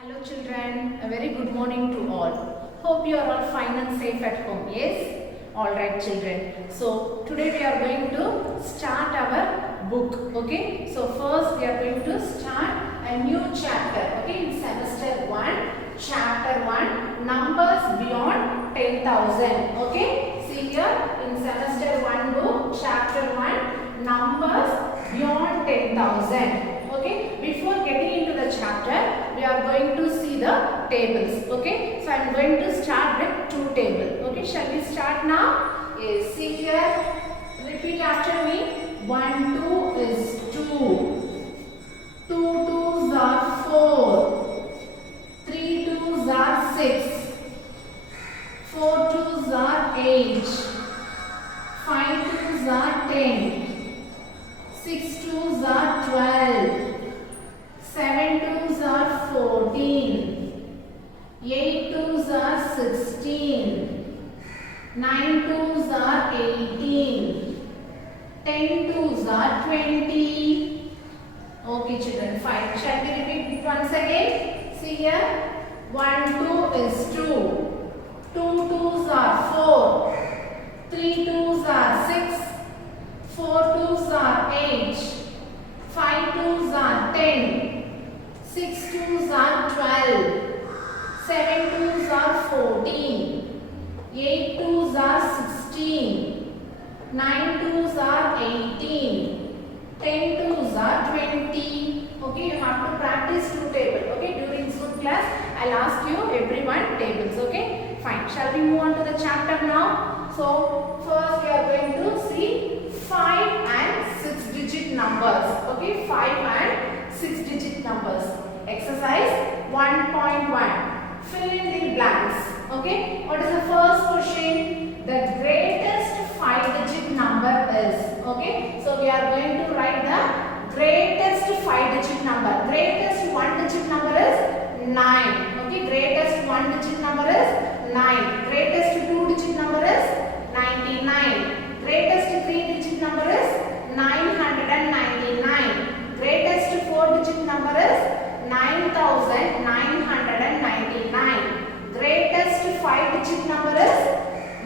Hello children, a very good morning to all. Hope you are all fine and safe at home. Yes? Alright children. So today we are going to start our book. Okay? So first we are going to start a new chapter. Okay? In semester 1, chapter 1, numbers beyond 10,000. Okay? See here in semester 1 book, chapter 1, numbers beyond 10,000. Okay, before getting into the chapter, we are going to see the tables. Okay, so I am going to start with two tables. Okay, shall we start now? Yes, see here, repeat after me. 1, 2 is 2. 2 2s are 4. 3 2s are 6. 4 2s are 8. 5 2s are 10. 6 2s are 12. 7 2s are 14. 8 2s are 16. 9 2s are 18. 10 2s are 20. Okay children, fine. Shall we repeat it once again? See here. 1 2 is 2. 2 2s are 4. 3 2s are 6. 4 2s are 8. 5 2s are 10. 6 2s are 12. 7 2s are 14. 8 2s are 16. 9 2s are 18. 10 2s are 20. Okay, you have to practice two tables. Okay, during school class, I'll ask you everyone tables. Okay, fine. Shall we move on to the chapter now? So, first we are going to see 5 and 6 digit numbers. Okay, 5 and 6 digit numbers. Exercise 1.1. Fill in the blanks. Okay, what is the first question? The greatest 5 digit number is. Okay, so we are going to write the greatest 5 digit number. Greatest 1 digit number is 9. Okay, greatest 1 digit number is 9. Greatest 2 digit number is 99. Greatest 3 digit number is 999. Greatest 4 digit number is 9999. Greatest 5 digit number is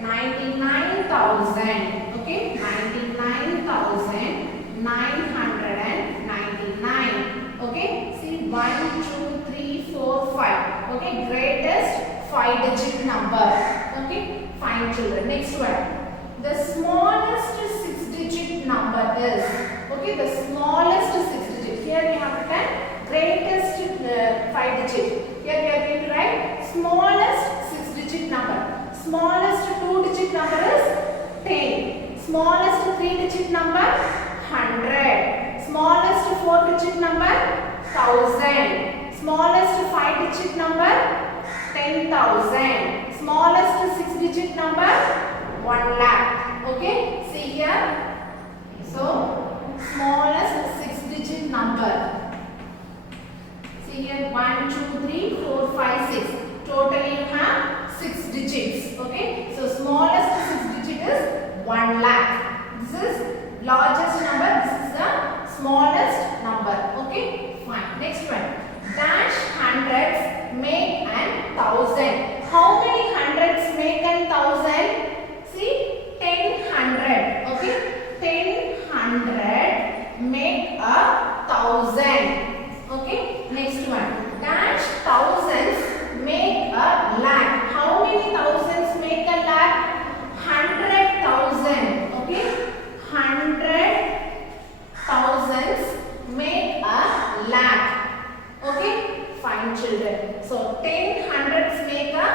99,000. Okay, 99,999. Okay, see 1, 2, 3, 4, 5. Okay, greatest 5 digit number. Okay, fine children. Next one. The smallest 6 digit number is. Okay, the smallest 6 digit. Here we have written greatest 5 digit. Here we are going to write smallest 6 digit number. Smallest 2 digit number is 10. Smallest 3 digit number 100. Smallest 4 digit number 1000. Smallest 5 digit number 10,000. Smallest 6 digit number 1 lakh. Okay, see here. So, smallest 6 digit number. See here 1, 2, 3, 4, 5, 6. Totally you have 6 digits. Okay, so smallest 6 digit is 1 lakh. This is largest number. This is the smallest number. Okay, fine. Next one. Dash hundreds make an thousand. How many hundreds make an thousand? See, 10 hundred. Okay, 10 hundred make a thousand. Okay, next one. Dash thousands make a lakh. How many thousands make a lakh? 100,000. Okay, 100,000 make a lakh. Okay, fine children. So 10 hundreds make a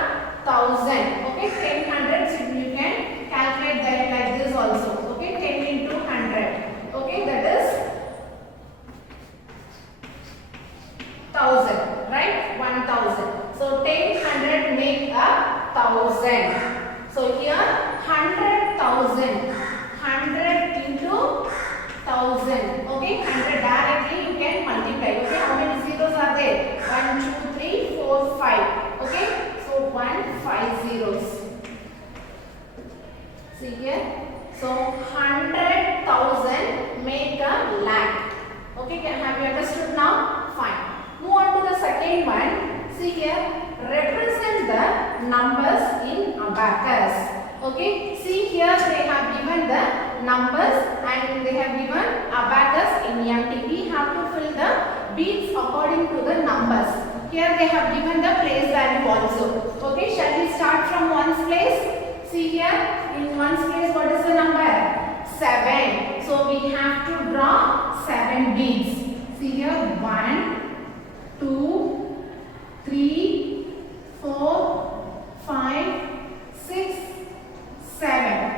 thousand. Okay, 10 hundreds you can calculate that like this also. Okay, 10 into 100. Okay, that is 1000, right? 1000. So 10 hundred make a thousand. So here 100,000. 100 into 1000. Okay, 100 directly you can multiply. Okay, how many zeros are there? 1, 2, 3, 4, 5. Okay, so 1, 5 zeros. See here. So 100,000 make a lakh. Okay, have you understood now? Fine. Move on to the second one. here, represent the numbers in abacus. Okay, see here they have given the numbers and they have given abacus in empty. We have to fill the beads according to the numbers. Here they have given the place value also. Okay, shall we start from ones place? See here, in ones place what is the number? 7. So we have to draw 7 beads. See here, 1, 2, 3, 4, 5, 6, 7.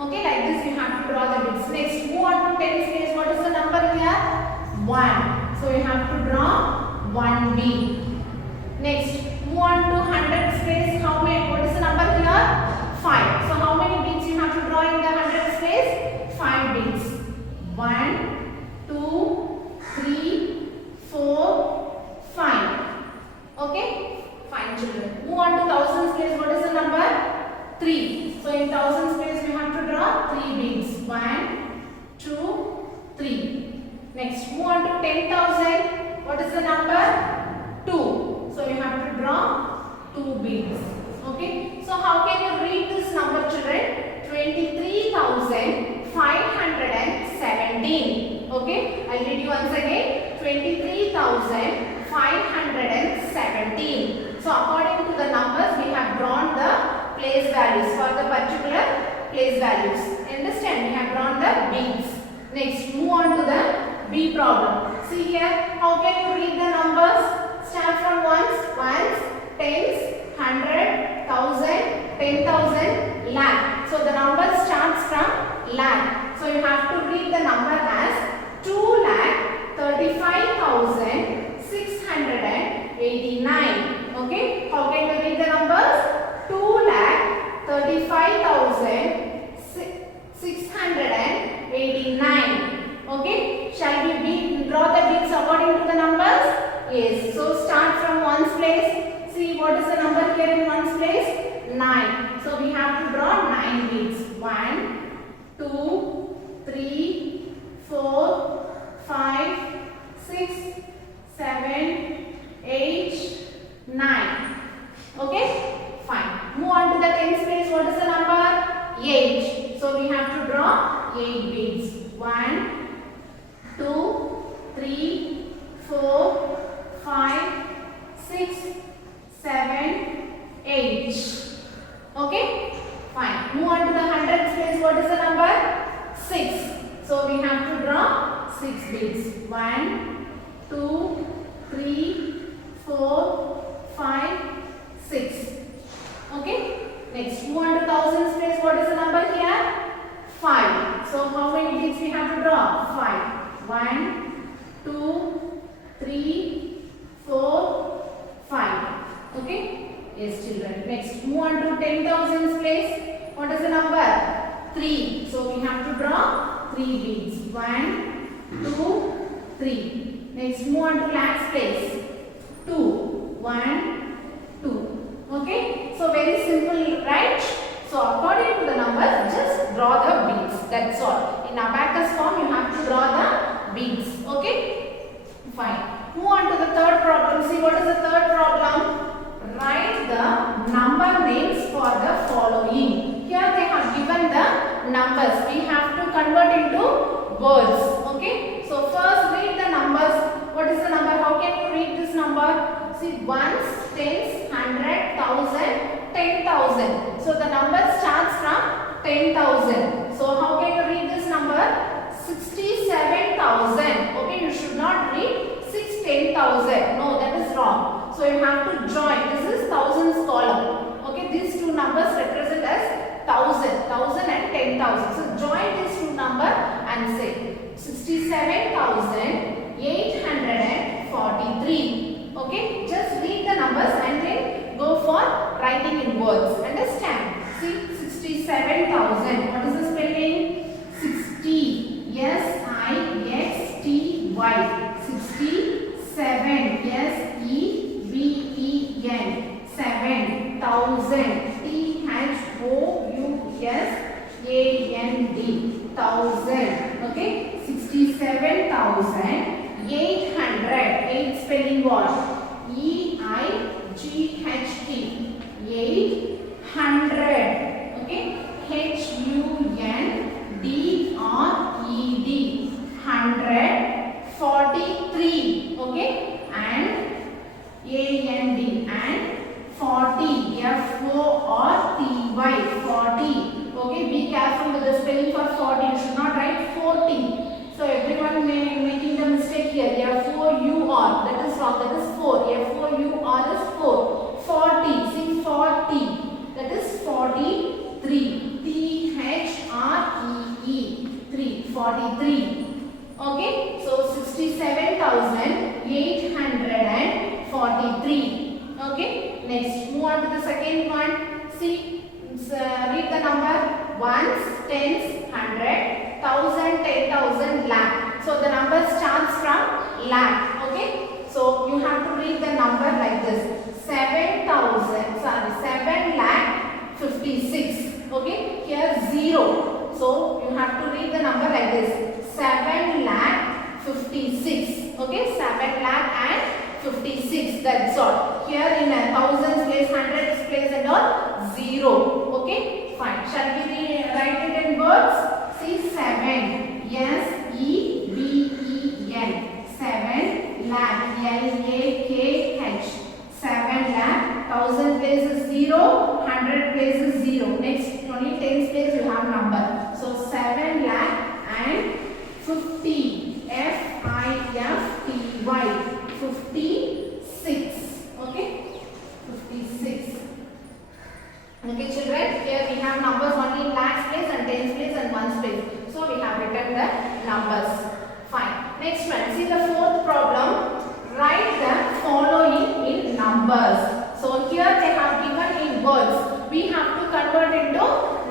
Okay, like this you have to draw the beads. Next, move on to tens place. What is the number here? 1. So you have to draw 1 bead. Next, move on to hundreds place. How many? What is the number here? 5. So how many beads you have to draw in the hundreds place? 5 beads. 1, 2, 3, 4, 5. Okay? Fine, children. Move on to thousands place. What is the number? 3. So in thousands place we have to draw 3 beads. 1, 2, 3. Next, move on to 10,000. What is the number? 2. So you have to draw 2 beads. Okay? So how can you read this number, children? 23,517. Okay? I'll read you once again. 23,517. So according to the numbers, we have drawn the place values for the particular place values. Understand? We have drawn the beads. Next, move on to the B problem. See here, how can you read the numbers? Start from ones, tens, 100, 1,000, 10,000, lakh. So the number starts from lakh. So you have to read the number as 2,35,689. Okay? How can you read the numbers? 2,35,689. Okay? Shall we draw the beads according to the numbers? Yes. So start from ones place. See what is the number here in ones place? 9. So we have to draw 9 beads. 1, 2, 3, 4, 5, 6, 7, 8, 9. Okay? Fine. Move on to the tens place. What is the number? 8. So we have to draw 8 beads. 1, 2, 3, 4, 5, 6, 7, 8. Okay? Fine. Move on to the hundreds place. What is the number? 6. So we have to draw 6 beads. 1, 2, 3, 4, 5, 6. Okay? Next, move on to thousands place. What is the number here? 5. So how many beads we have to draw? 5. 1, 2, 3, 4, 5. Okay? Yes, children. Next, move on to 10,000s place. What is the number? 3. So we have to draw 3 beads. 1, 2, 3. Next, move on to lakhs place. 2. 1, 2. Okay? So very simple, right? So according to the numbers, just draw the beads. That's all. In abacus form, you have to draw the beads. Okay? Fine. Move on to the third problem. See what is the third problem? Write the number names for the following. Here they have given the numbers. We have to convert into words. Okay? So first read the numbers. What is the number? How can you read this number? See, ones, tens, 100, 1,000, 10,000. So the number starts from 10,000. So how can you read this number? 67,000. Okay, you should not read 10,000. No, that is wrong. So you have to join. This is thousands column. Okay, these two numbers represent as 1,000 and 10,000. So join these two numbers and say 67,843. Okay, just read the numbers and then go for writing in words. Understand? See, 67,000. What is the spelling? 60. S-I-X-T-Y. 67. S-E-V-E-N. 7,000. T-H-O-U-S-A-N-D. 1,000. Okay? 67,800. 8 spelling what? E-I-G-H. GHT 800. Okay, HUNDRED 100. 43. Okay, and AND and 40 FORTY 40. Okay, be careful with the spelling for 40. You should not write 40. So everyone making the mistake here. FOUR, that is wrong. That is 4. FOUR is 4. 40. See 40. That is 43. THREE 3. 43. Okay, so 67,843. Okay, next move on to the second one. See, read the number: ones, tens, hundred, thousand, 10,000, lakh. So the number starts from lakh. Okay, so you have to read the number like this: 7,56. Okay, here 0. So you have to read the number like this: 7,56. Okay, 7,56. That's all. Here in a thousands place, hundreds place, and all 0. Okay, fine. Shall we write it in words? See, 7. SEVEN. 7 lakh. LAKH. 7 lakh. Thousand place is 0. 100 place is 0. Next, only tens place you have number. So 7 lakh and 50. FIFTY 56. Okay, 56. Okay, children, here we have numbers only in lakhs place and tens place and ones place. So we have written the numbers. Fine. Next one, see the fourth problem. Write the following in numbers. So here they have given in words. We have to convert into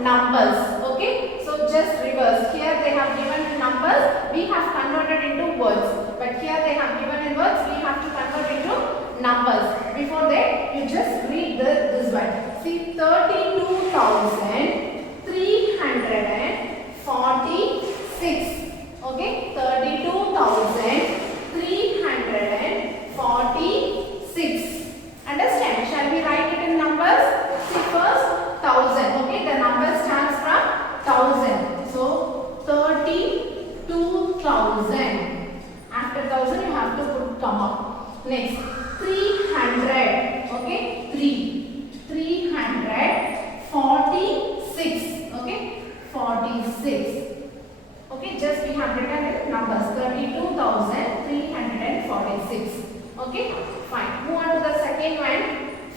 numbers. Okay, so just reverse. Here they have given in numbers. We have converted into words. But here they have given in words. We have to convert into numbers. Before that, you just read this one. See, 32,346. Okay, 32,346. Understand? Shall we write it in numbers? See, first 1000. Okay, the number starts from 1000. So 32,000. After 1000, you have to put comma. Next, 300. Okay, 346. Okay, 46. Okay, just we have written in numbers: 32,346. Okay, fine. Move on to the second one: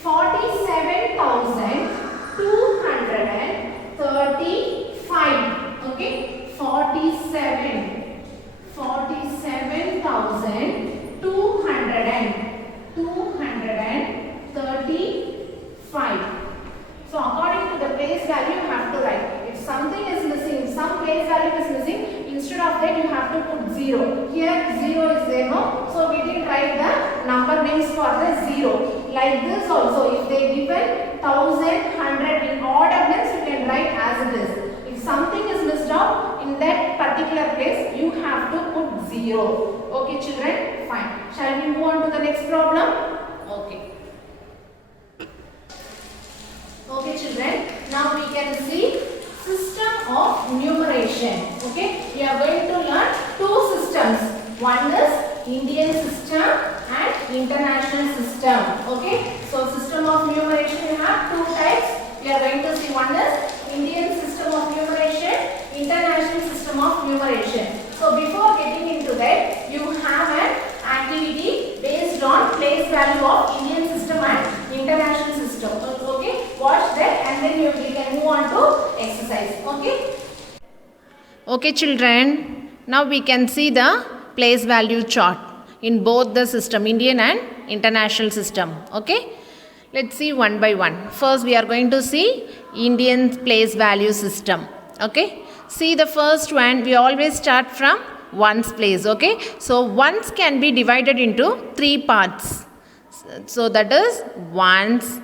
47,235. Okay, 47,235. So according to the place value, you have to write. If something is missing, if some place value is missing, instead of that you have to put 0. Here 0 is there, no? So we didn't write the number names for the 0. Like this also, if they given 1000, 100 in order, means you can write as it is. If something is missed out in that particular place, you have to put 0. Okay, children? Fine. Shall we move on to the next problem? Okay. Okay, children, now we can see system of numeration. Okay, we are going to learn two systems. One is Indian system and international system. Okay, so system of numeration, we have two types. We are going to see one is Indian system of numeration, international system of numeration. So before getting into that, you have an activity based on place value of Indian system and international system. Okay, watch that and then we can move on to exercise. Okay. Okay, children. Now we can see the place value chart in both the system, Indian and international system. Okay. Let's see one by one. First, we are going to see Indian place value system. Okay. See the first one. We always start from ones place. Okay. So ones can be divided into three parts. So that is ones,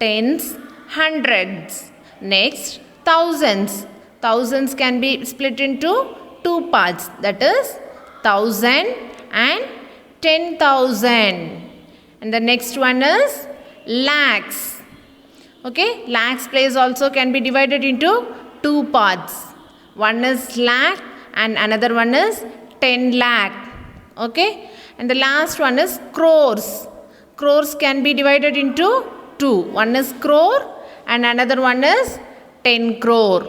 tens, hundreds. Next, thousands. Thousands can be split into two parts. That is 1,000 and 10,000. And the next one is lakhs. Okay, lakhs place also can be divided into two parts. One is lakh and another one is 10 lakh. Okay, and the last one is crores. Crores can be divided into two. One is crore and another one is 10 crore.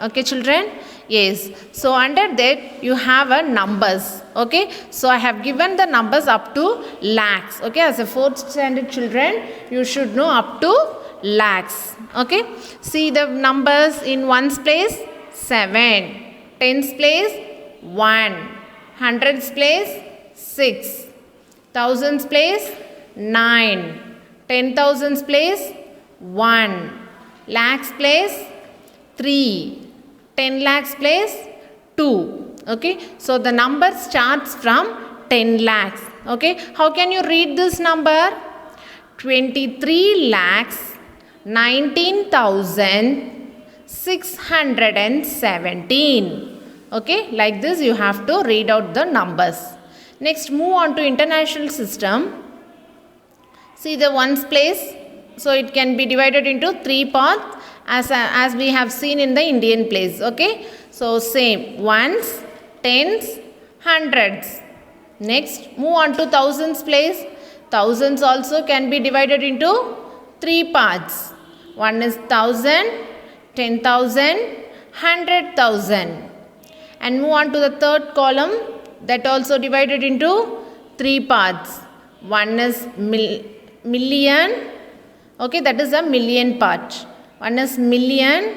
Okay, children? Yes. So under that you have a numbers. Okay. So I have given the numbers up to lakhs. Okay. As a 4th standard children, you should know up to lakhs. Okay. See the numbers in ones place 7, tens place 1, hundreds place 6, thousands place 9, 10,000s place 1, lakhs place 3, 10 lakhs place 2. Okay, so the number starts from 10 lakhs. Okay, how can you read this number? 23 lakhs 19,617. Okay, like this you have to read out the numbers. Next, move on to international system. See the ones place. So it can be divided into 3 parts as we have seen in the Indian place. Okay, so same ones, tens, hundreds. Next, move on to thousands place. Thousands also can be divided into 3 parts. One is 1,000, 10,000, 100,000. And move on to the third column, that also divided into 3 parts. One is million. Okay, that is a million part. One is million,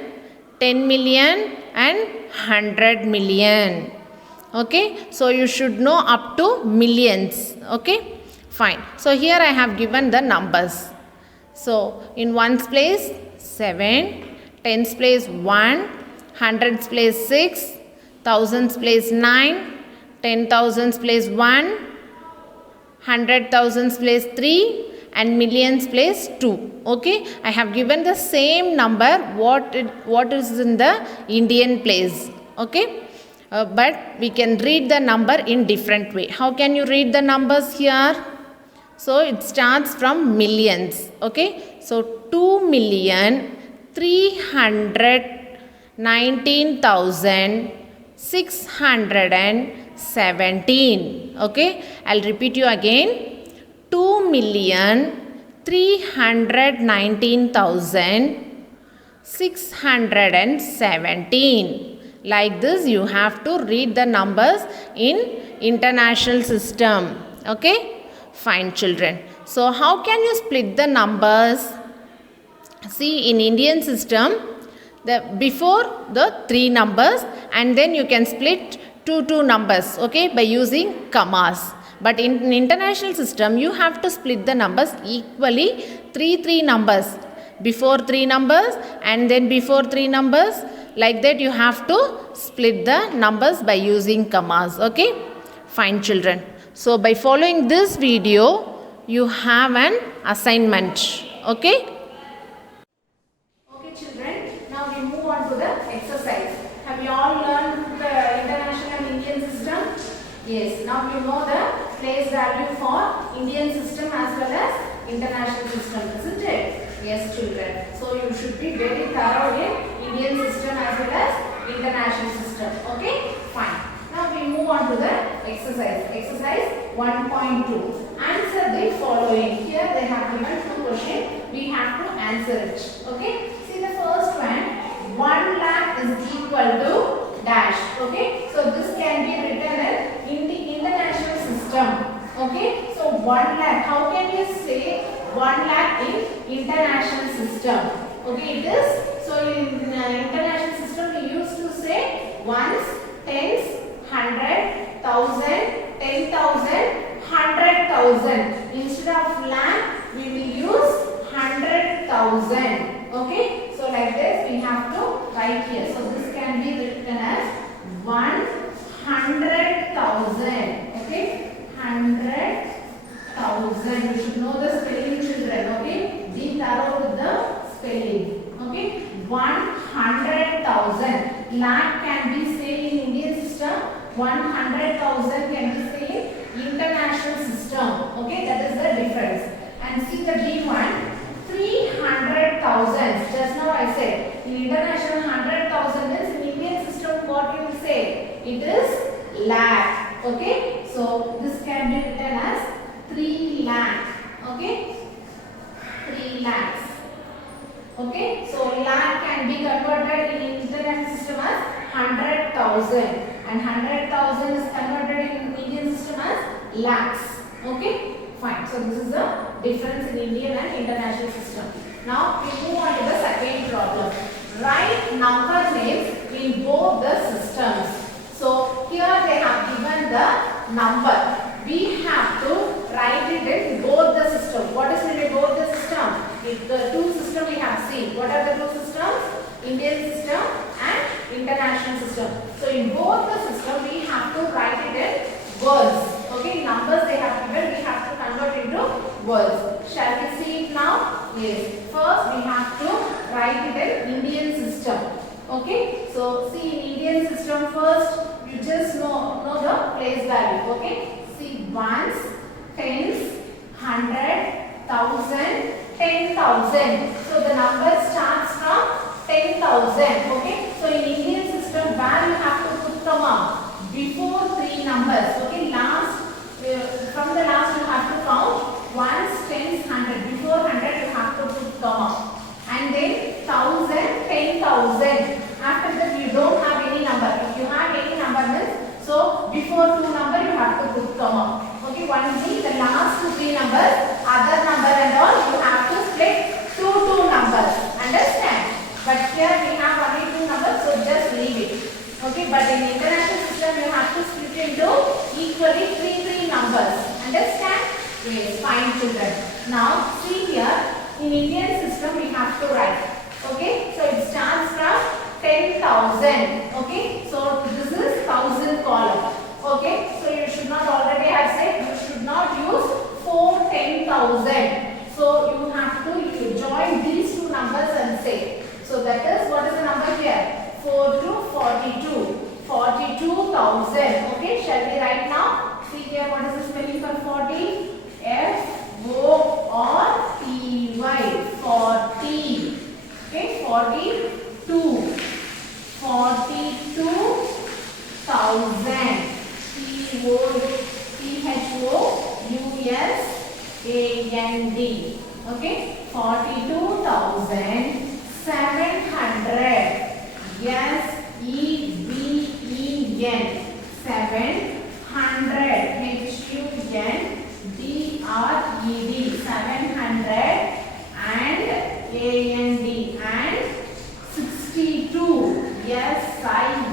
10 million and 100 million. Okay, so you should know up to millions. Okay, fine. So here I have given the numbers. So in ones place 7, tens place 1, hundreds place 6, thousands place 9, 10,000s place 1, 100,000s place 3 and millions place 2. Okay, I have given the same number what is in the Indian place. Okay, but we can read the number in different way. How can you read the numbers here? So it starts from millions. Okay, so 2,319,617. Okay, I'll repeat you again. 2,319,617. Like this you have to read the numbers in international system. Okay, fine children. So how can you split the numbers? See, in Indian system, before the 3 numbers and then you can split to 2 numbers, okay, by using commas. But in international system, you have to split the numbers equally 3 numbers. Before 3 numbers and then before 3 numbers. Like that you have to split the numbers by using commas. Okay, fine children. So by following this video, you have an assignment. Okay. Okay children, now we move on to the exercise. Have you all learned the international and Indian system? Yes, now you know the place value for Indian system as well as international system, isn't it? Yes children. So you should be very thorough in Indian system as well as international system. Okay, fine. Now we move on to the exercise. Exercise 1.2. Answer the following. Here they have given 2 questions. We have to answer it. Okay. See the first one. 1 lakh is equal to dash. Okay. So this can be written in the international system. Okay. So 1 lakh. How can you say 1 lakh in international system? Okay. It is. So in international system we used to say ones, tens, 100, 1,000, 10,000, 100,000. Instead of lakh, we will use 100,000. Okay. So like this we have to write here. So this can be written as 100,000. Okay. 100,000. You should know the spelling children. Okay. Be thorough with the spelling. Okay. 100,000. Lakh can be said in Indian system. 100,000 can be said in international system. Okay, that is the difference. And see the D one. international 100,000 means in Indian system what you will say? It is lakh. Okay, so this can be written as 3 lakh. Okay, 3 lakhs. Okay, so lakh can be converted in international system as 100,000 and 100,000 is converted in Indian system as lakhs. Okay, fine. So this is the difference in Indian and international system. Now we move on to the second problem. Write number names in both the systems. So here they have given the number. We have to write it in both the system. What is in both the system? The two systems we have seen. What are the two systems? Indian system and international system. So in both the system we have to write it in words. Okay, numbers they have given, we have to convert into words. Shall we see it now? Yes. First we have to write it in Indian system. Okay, so see in Indian system first you just know the place value. Okay, see ones, tens, 100, 1,000, 10,000. So the number starts from 10,000. Okay, so in Indian system where you have to put comma before three numbers. Okay, last from the last you have to count ones, tens, 100. Before 100 you have to put comma, and then 1,000, 10,000. After that you don't have any number. If you have any number means so before two number you have to put comma. Okay, only the last three numbers, other number and all you have to split two numbers. Understand? But here we have only two numbers, so just leave it. Okay, but in international system you have to split into equally three numbers. Understand? Yes, fine children. Now see here in Indian system we have to write. Okay, so it starts from 10,000. Okay, so this is 1,000 column. Okay, so you should not already have said you should not use 4 10,000. So you have to join these two numbers and say. So that is what is the number here? 4 to 42. 42,000. Okay, shall we write now? See here what is the spelling for 40? F-O-R-T-Y. 40. Okay, 42. 42,000. T-H-O-U-S-A-N-D. Okay, 42,700. Yes, E-B-E-N. 700. H-U-N-D-R-E-D. 700 and A-N-D and 62. S-I-X-T-Y.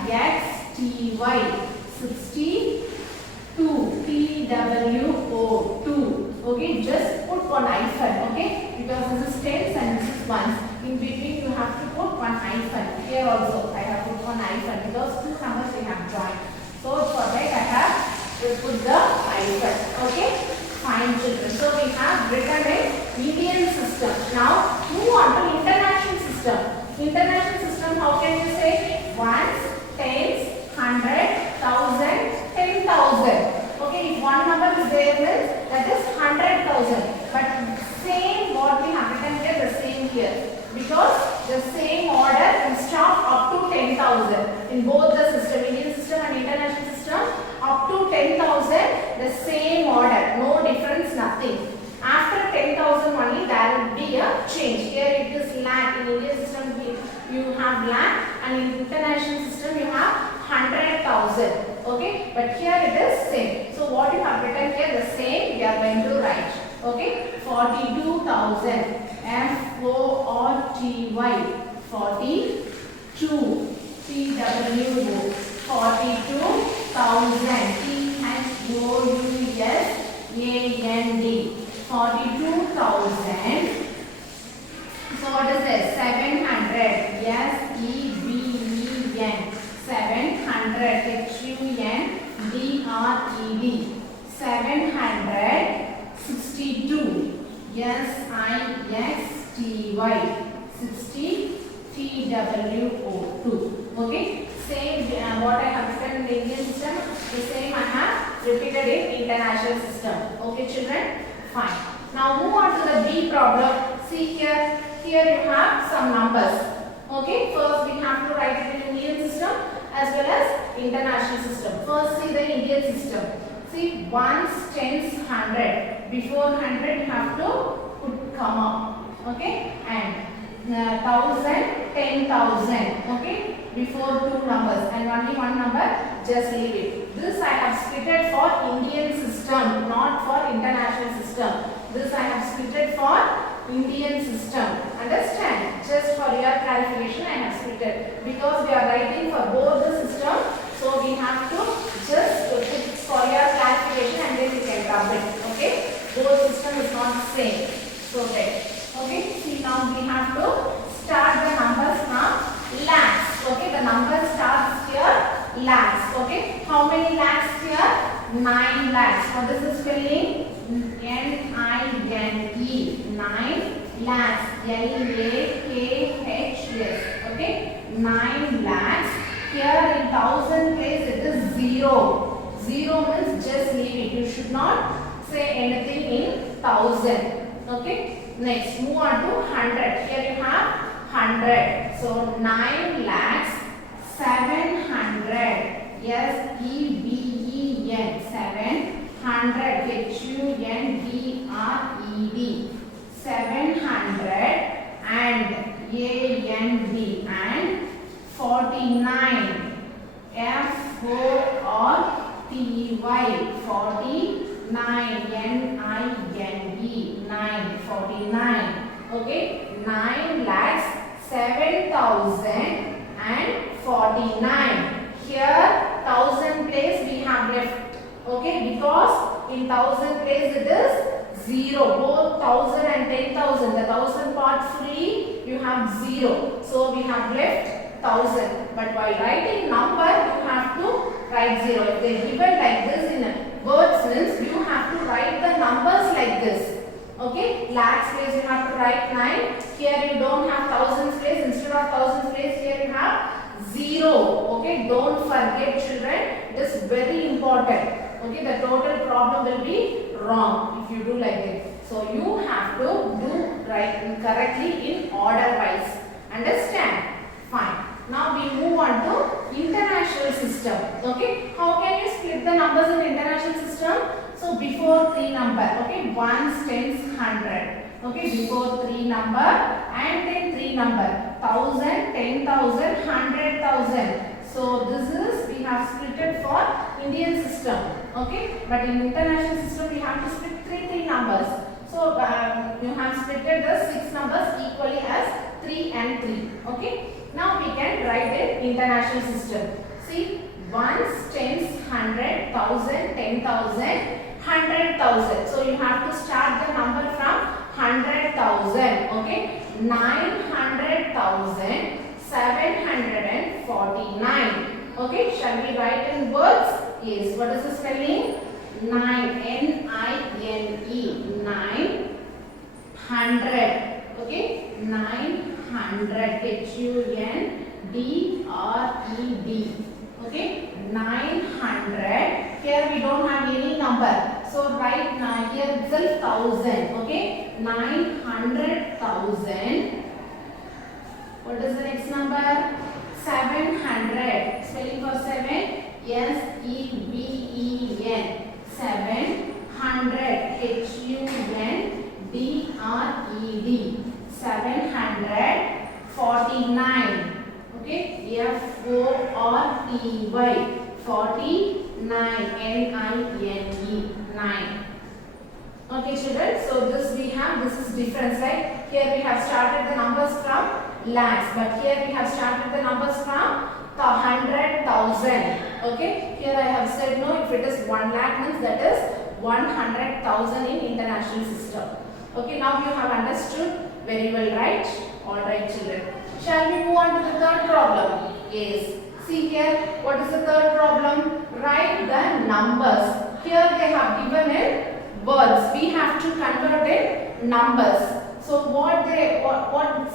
62. T-W-O. 2. Okay, just put one hyphen. Okay, because this is tens and this is ones. In between you have to put one hyphen. Here also I have put one hyphen because two numbers we have joined. So for that I have to put the hyphen. Okay, fine children. So we have written a Indian system. Now move on to international system. International system, how can you say? Ones, tens, 100, 1,000, 10,000. Okay, if one number is there means that is 100,000. But same what we have written here, the same here. Because the same order will stop up to 10,000 in both the system, Indian system and international system. Up to 10,000, the same order, no difference, nothing. After 10,000 only there will be a change. Here it is lakh. In Indian system you have lakh, and in international system you have 100,000. Okay, but here it is same. So what you have written here, the same we are going to write. Okay, 42,000. F-O-R-T-Y. 42. T-W-O. 42,000. T-H-O-U-S-A-N-D. 42,000. So what is this? 700. S-E-B-E-N. 700. H-U-N-D-R-E-D. 762. S-I-X-T-Y. 60. T-W-O-2. Okay, same what I have written in the Indian system, the same I have repeated in international system. Okay children, fine. Now move on to the B problem. See here you have some numbers. Okay, first we have to write it in Indian system as well as international system. First see the Indian system. See, ones, tens, 100. Before 100 you have to put comma. Okay, and 1000, 10,000. Okay, before two numbers and only one number, just leave it. This I have splitted for Indian system, not for international system. This I have splitted for Indian system. Understand? Just for your clarification I have splitted because we are writing for both the system. So we have to just put for your clarification and then we can rub it. Okay? Both system is not same. So that. Okay? See, now we have to start the numbers from lakhs. Okay? The number starts here lakhs. Okay? How many lakhs here? 9 lakhs. What is the spelling? N-I-N-E. 9 lakhs. L-A-K-H-S. Okay? 9 lakhs. Here in thousand place it is 0. 0 means just leave it. You should not say anything in thousand. Okay? Next, move on to 100. Here you have 100. So 9 lakhs 700. S-E-V-E-N. 700. H-U-N-D-R-E-D. 700 and A-N-D and 49. F-O-R-T-Y. 49. N-I-N-E. 9. 49. Okay. 9 lakhs 7,000 and 49. Here 1000 place we have left. Okay, because in 1000 place it is 0. Both 1000 and 10,000. The 1000 part fully you have 0. So we have left 1000. But while writing number you have to write 0. If they given like this in words means you have to write the numbers like this. Okay, lakhs place you have to write 9. Here you don't have thousands place. Instead of thousands place here you have 0. Okay, don't forget children. It is very important. Okay, the total problem will be wrong if you do like this. So you have to do right correctly in order wise. Understand? Fine. Now we move on to international system. Okay, how can you split the numbers in international system? So before 3 number. Okay, ones, tens, 100. Okay, before 3 number and then 3 number. 1000, 10,000, 100,000. So this is we have splitted for Indian system. Okay, but in international system we have to split 3 numbers. So you have splitted the 6 numbers equally as 3 and 3. Okay, now we can write the international system. See, ones, tens, 100, 1000, 10,000, 100,000. So you have to start the number from 100,000. Okay, 900,000, 749. Okay, shall we write in words? Yes. What is the spelling? 9. N-I-N-E. 900. Okay, 900. H-U-N-D-R-E-D. Okay, 900. Here we don't have any number. So write here itself 1000. Okay, 900,000. What is the next number? 700. Spelling for 7. S-E-V-E-N. 700. H-U-N-D-R-E-D. 749. Okay. F-O-R-T-Y. 49. N-I-N-E. 9. Okay children, so this we have, this is difference, right? Here we have started the numbers from lakhs, but here we have started the numbers from 100,000. Okay, here I have said no, if it is 1 lakh means that is 100,000 in international system. Okay, now you have understood very well, right? Alright children, shall we move on to the third problem? Yes, see here, what is the third problem? Write the numbers. Here they have given in words. We have to convert it numbers. So what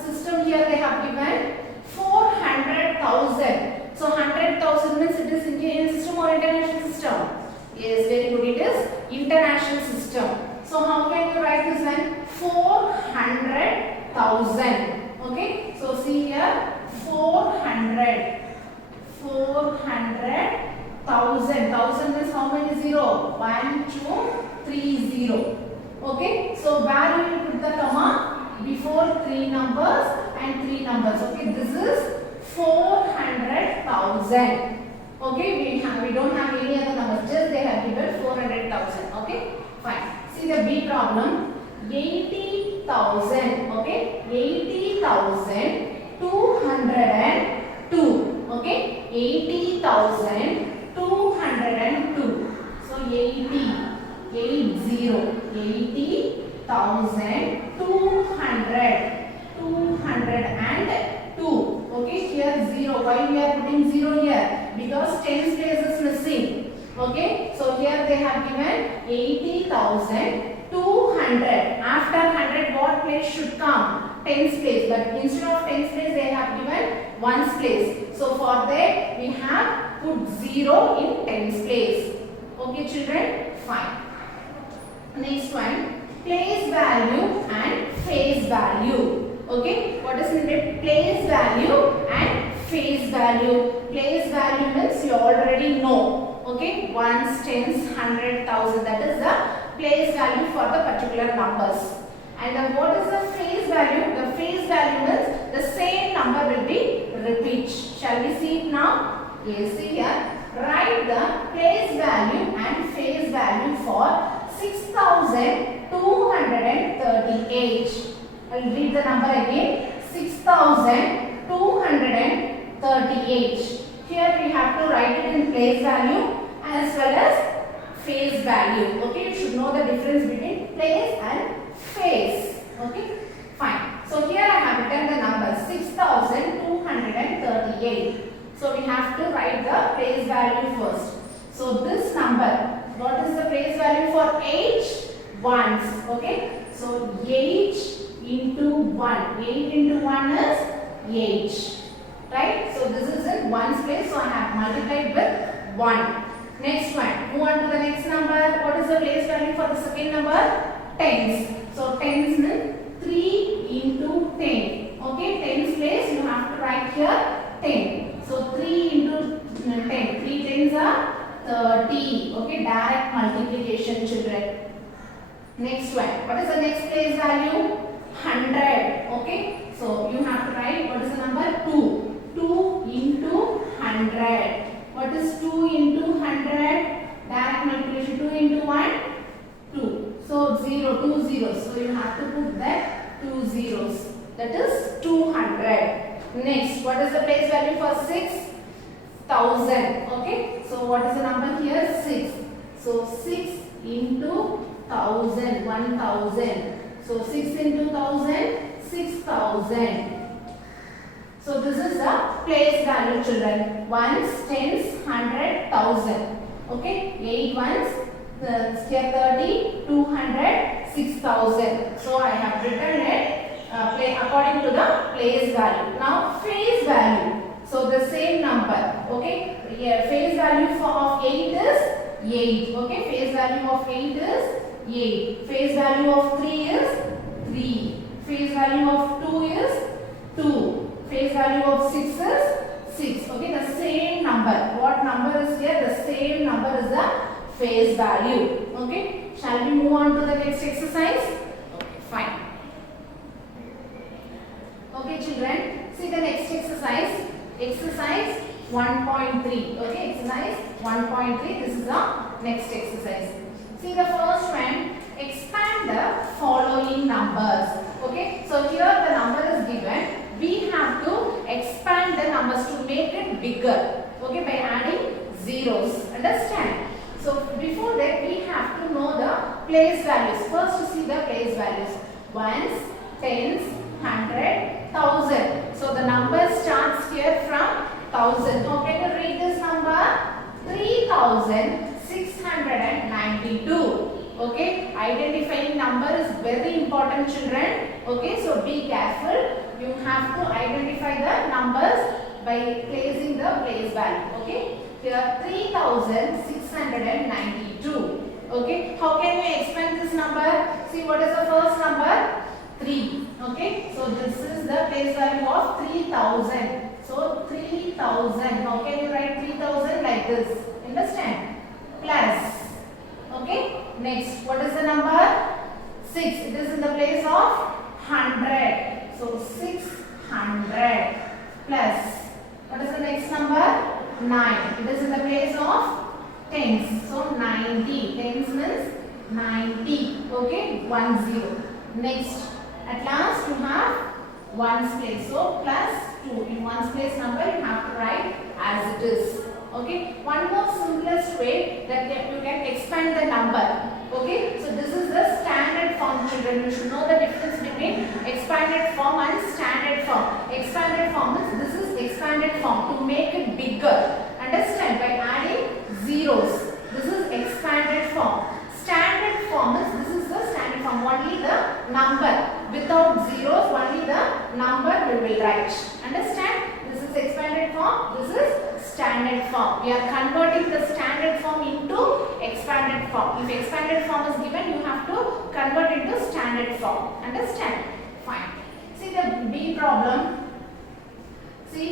system here they have given? 400,000. So 100,000 means it is Indian system or international system? Yes, very good. It is international system. So how can you write this one? 400,000. Okay. So see here 400. 400,000. 1000 is how many zero? 1, 2, 3, 0. Okay. So where you will put the comma? Before 3 numbers and 3 numbers. Okay. This is 400,000. Okay. We don't have any other numbers. Just they have given 400,000. Okay. Fine. See the B problem. 80,000. Okay. 80,202. Okay. 80,202. So 202. Okay, here 0. Why we are putting 0 here? Because tens place is missing. Okay, so here they have given 80,200. After 100, what place should come? Tens place. But instead of tens place, they have given ones place. So for that, we have put 0 in tens place. Okay, children? Fine. Next one, place value and face value. Okay, what is it? Place value and face value. Place value means you already know. Okay, ones, tens, 100,000. That is the place value for the particular numbers. And what is the face value? The face value means the same number will be repeat. Shall we see it now? Yes, see here. Write the place value and face value for 6,238. I will read the number again. 6,238. Here we have to write it in place value as well as face value. Okay, you should know the difference between place and face. Okay, fine. So here I have written the number 6,238. So we have to write the place value first. So this number, what is the place value for 8 ones? Okay, so 8 into 1. 8 into 1 is 8. Right? So this is in ones place. So I have multiplied with 1. Next one. Move on to the next number. What is the place value for the second number? Tens. So tens means 3 into 10. Okay, tens place you have to write here 10. So 3 into 10. 3 tens are 30. Okay, direct multiplication, children. Next one. What is the next place value? 100. Okay, so you have to write what is the number? 2. 2 into 100. What is 2 into 100? Direct multiplication. 2 into 1? 2. So 0, 2 zeros. So you have to put that 2 zeros. That is 200. Next, what is the place value for 6,000? Okay, so what is the number here? 6. So 6 into 1,000, 1,000. So 6 into 1,000, 6,000. So this is the place value, children. Ones, tens, 100, 1,000. Okay, 8 ones, here 30, 200, 6,000. So I have written it according to the place value. Now face value. So the same number. Okay, here face value of 8 is 8. Okay, face value of 8 is 8. Face value of 3 is 3. Face value of 2 is 2. Face value of 6 is 6. Okay, the same number. What number is here? The same number is the face value. Okay, shall we move on to the next exercise? Okay, fine. Okay, children, see the next exercise. Exercise 1.3. Okay, exercise 1.3. This is the next exercise. See the first one. Expand the following numbers. Okay, so here the number is given. We have to expand the numbers to make it bigger. Okay, by adding zeros. Understand? So before that we have to know the place values. First to see the place values. Ones, tens, 100, 1,000. So the number starts here from 1,000. How can you read this number? 3,692. Okay, identifying number is very important, children. Okay, so be careful. You have to identify the numbers by placing the place value. Okay, here 3,692. Okay, how can we expand this number? See, what is the first number? 3. Okay, so this is the place value of 3,000. So 3000. How can you write 3000 like this? Understand? Plus. Okay. Next, what is the number? 6. It is in the place of 100. So 600 plus. What is the next number? 9. It is in the place of tens. So 90. Tens means 90. Okay. 10. Next, at last you have ones place. So plus 2. In ones place number you have to write as it is. Okay. One more simplest way that you can expand the number. Okay. So this is the standard form, children. You should know the difference between expanded form and standard form. Expanded form is, this is expanded form to make it bigger. Understand? By adding zeros. This is expanded form. Standard form is, this is the standard form. Only the number. Without zeros, only the number we will write. Understand? This is expanded form. This is standard form. We are converting the standard form into expanded form. If expanded form is given, you have to convert into standard form. Understand? Fine. See the B problem. See,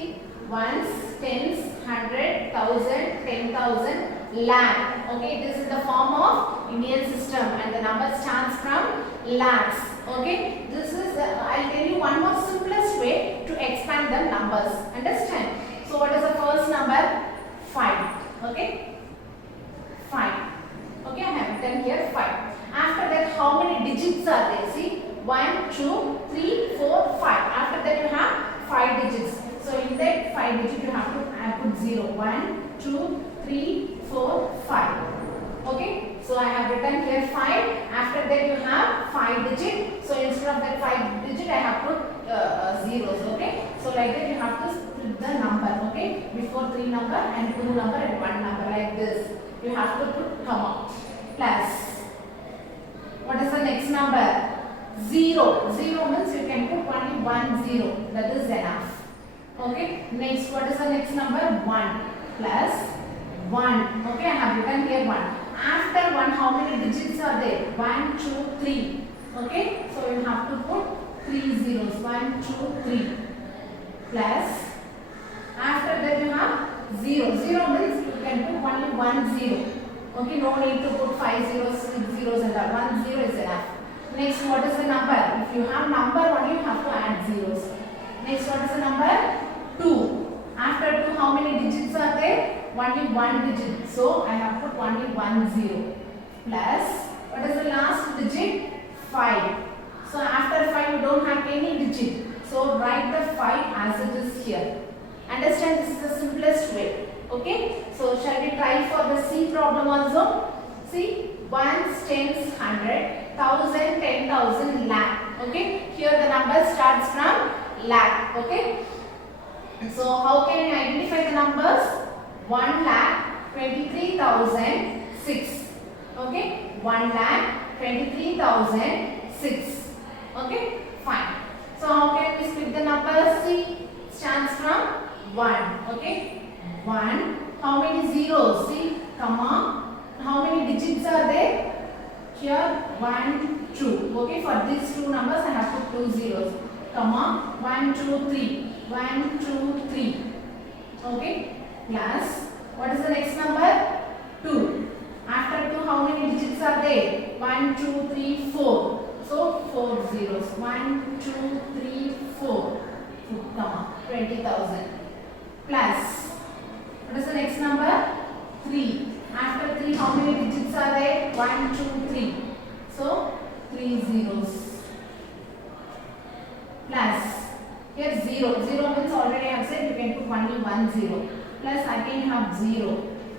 ones, tens, 100, 1000, 10,000, lakh. Okay, this is the form of Indian system and the number starts from lakhs. Okay, this is, I'll tell you one more simplest way to expand the numbers. Understand? So what is the first number? 5. Okay, 5. Okay, I have written here 5. After that, how many digits are there? See, 1, 2, 3, 4, 5. After that, you have 5 digits. So in that 5 digit, you have to put 0. 1, 2, 3, 4, 5. Okay, so I have written here 5. After that, you have 5 digit. So instead of that 5 digit, I have put zeros. Okay, so like that, you have to split the number. Okay, before 3 number and 2 number and 1 number like this. You have to put comma. Plus. What is the next number? 0. 0 means you can put only 1 0. That is enough. Okay, next, what is the next number? 1 plus 1. Okay, I have written here 1. After 1, how many digits are there? 1, 2, 3. Okay, so you have to put 3 zeros. 1, 2, 3. Plus, after that you have 0. 0 means you can put only 1 0. Okay, no need to put 5 zeros, 6 zeros and that. 1 0 is enough. Next, what is the number? If you have number only, you have to add zeros. Next, what is the number? 2. After 2, how many digits are there? Only 1 digit. So, I have put only 1 0. Plus, what is the last digit? 5. So, after 5, you don't have any digit. So, write the 5 as it is here. Understand? This is the simplest way. Okay? So, shall we try for the C problem also? See, ones, tens, 100, 1000, 10,000, lakh. Okay? Here the number starts from lakh. Okay? So, how can I identify the numbers? 1 lakh 23,006. Okay? 1 lakh 23,006. Okay? Fine. So, how can we split the numbers? C stands from 1. Okay? 1. How many zeros? See, comma. How many digits are there? Here 1, 2. Okay? For these two numbers, I have put 2 zeros. Comma 1, 2, 3. 1, 2, 3. Okay? Plus, what is the next number? 2. After 2, how many digits are there? 1, 2, 3, 4. So, 4 zeros. 1, 2, 3, 4. Comma 20,000. Plus, what is the next number? 3. After 3, how many digits are there? 1, 2, 3. So, 3 zeros. Plus, here 0. 0 means already I have said you can put only 1 0. Plus again you have 0.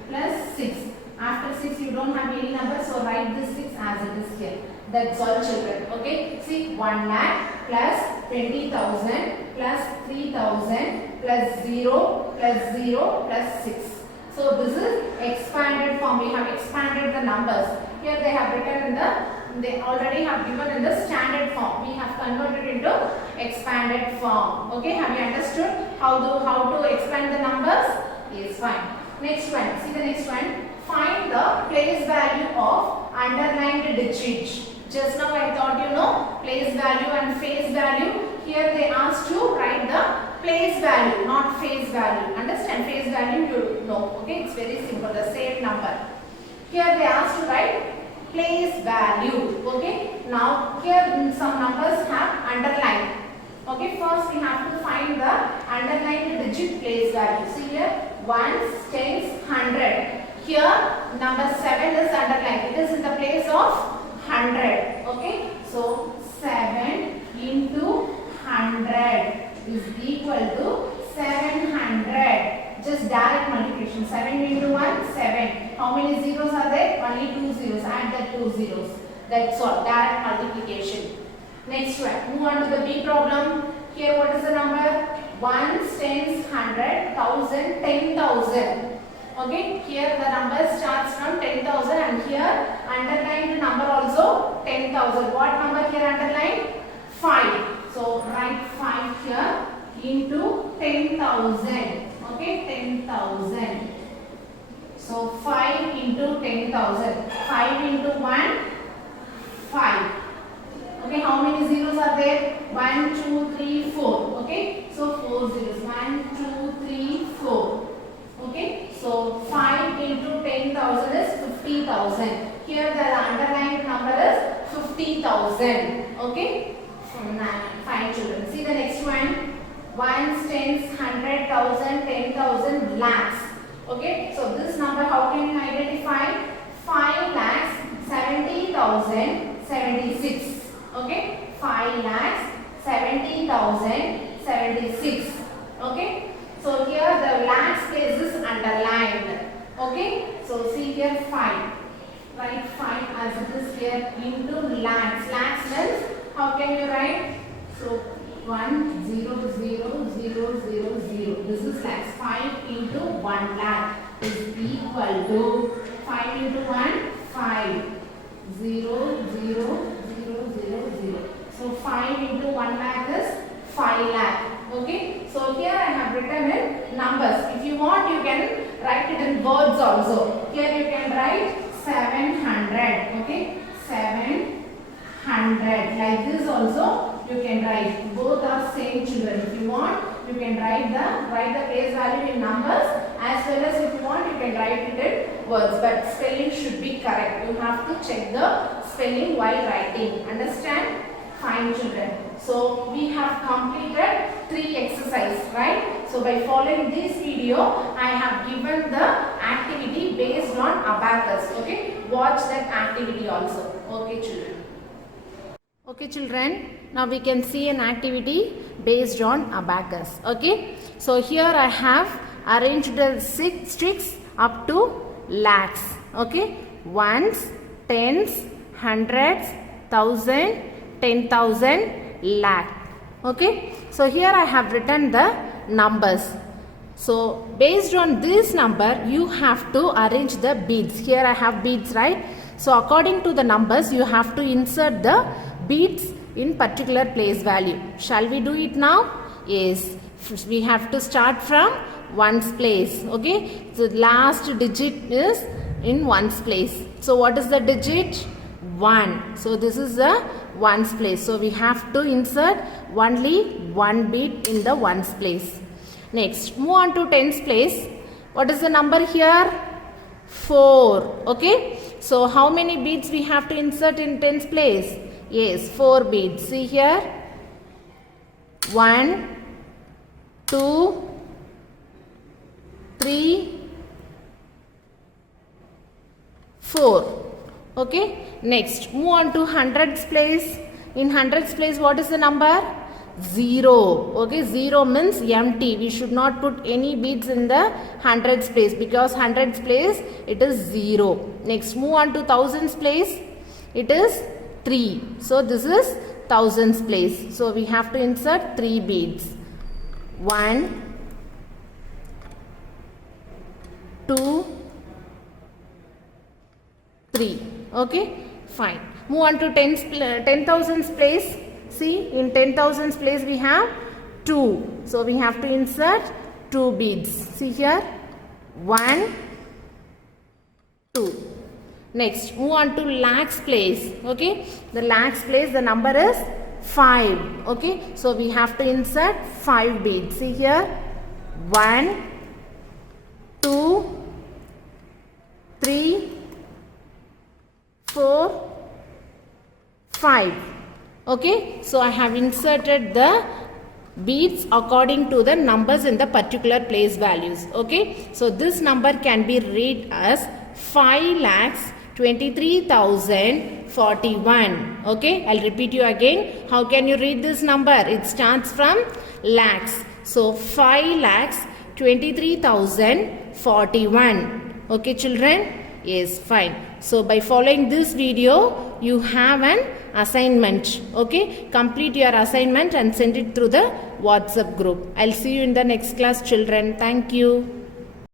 Plus 6. After 6 you don't have any number, so write this 6 as it is here. That's all, children. Okay. See, 1 lakh plus 20,000 plus 3,000 plus 0 plus 0 plus 6. So this is expanded form. We have expanded the numbers. Here they have written in they already have given in the standard form. We have converted into expanded form. Okay, have you understood how to expand the numbers? Yes, fine. Next one. See the next one. Find the place value of underlined digit. Just now I thought you know place value and face value. Here they asked to write the place value, not face value. Understand? Face value you know. Okay, it's very simple. The same number. Here they asked to write place value. Okay. Now here some numbers have underlined. Okay. First we have to find the underlined digit place value. See here, ones, tens, 100. Here number 7 is underlined. It is in the place of 100. Okay. So 7 into 100 is equal to 700. Just direct multiplication. 7 into 1, 7. How many zeros are there? Only 2 zeros. Add the 2 zeros. That's all. Direct multiplication. Next one. Move on to the B problem. Here what is the number? Ones, tens, 100, 1000, 10,000. Okay. Here the number starts from 10,000 and here underlined number also 10,000. What number here underlined? 5. So write 5 here into 10,000. Okay, 10,000. So 5 into 10,000. 5 into 1, 5. Okay, how many zeros are there? 1, 2, 3, 4. Okay, so 4 zeros. 1, 2, 3, 4. Okay, so 5 into 10,000 is 50,000. Here the underlined number is 50,000. Okay, fine children. See the next one. Ones, tens, 100,000, 10,000, lakhs. Okay, so this number how can you identify? 5 lakhs, 70,000, 76. Okay, 5 lakhs, 70,000, 76. Okay, so here the lakhs place is underlined. Okay, so see here 5. Write 5 as it is here into lakhs. Lakhs means how can you write? So 1, 0, 0, 0, 0, 0. This is lakhs. 5 into 1 lakh is equal to 5 into 1, 5. 0, 0, 0, 0, 0. So 5 into 1 lakh is 5 lakh. Okay. So here I have written in numbers. If you want, you can write it in words also. Here you can write 700. Okay. 700. Like this also you can write. Both are same children. If you want, you can write the place value in numbers, as well as if you want, you can write it in words. But spelling should be correct. You have to check the spelling while writing. Understand? Fine children. So we have completed 3 exercises, right? So by following this video, I have given the activity based on abacus. Okay? Watch that activity also. Okay children. Okay children, now we can see an activity based on abacus. Okay, so here I have arranged the sticks up to lakhs. Okay, ones, tens, hundreds, thousand, 10,000, lakh. Okay, so here I have written the numbers. So based on this number, you have to arrange the beads. Here I have beads, right? So according to the numbers, you have to insert the beads in particular place value. Shall we do it now? Yes. We have to start from ones place. Okay. So the last digit is in ones place. So what is the digit? 1. So this is the ones place. So we have to insert only one bead in the ones place. Next, move on to tens place. What is the number here? 4. Okay. So how many beads we have to insert in tens place? Yes, 4 beads. See here. 1, 2, 3, 4. Okay. Next, move on to hundreds place. In hundreds place, what is the number? 0. Okay, 0 means empty. We should not put any beads in the hundreds place, because hundreds place it is 0. Next, move on to thousands place. It is 3. So this is thousands place. So we have to insert 3 beads. 1, 2, 3. Okay, fine. Move on to 10,000s place. See, in 10,000s place we have 2. So we have to insert 2 beads. See here. 1, 2. Next, move on to lakhs place. Okay, the lakhs place, the number is 5. Okay, so we have to insert 5 beads. See here, 1, 2, 3, 4, 5. Okay, so I have inserted the beads according to the numbers in the particular place values. Okay, so this number can be read as 5,23,041. Okay, I'll repeat you again. How can you read this number? It starts from lakhs. So 5,23,041. Okay, children? Yes, fine. So by following this video, you have an assignment. Okay, complete your assignment and send it through the WhatsApp group. I'll see you in the next class, children. Thank you.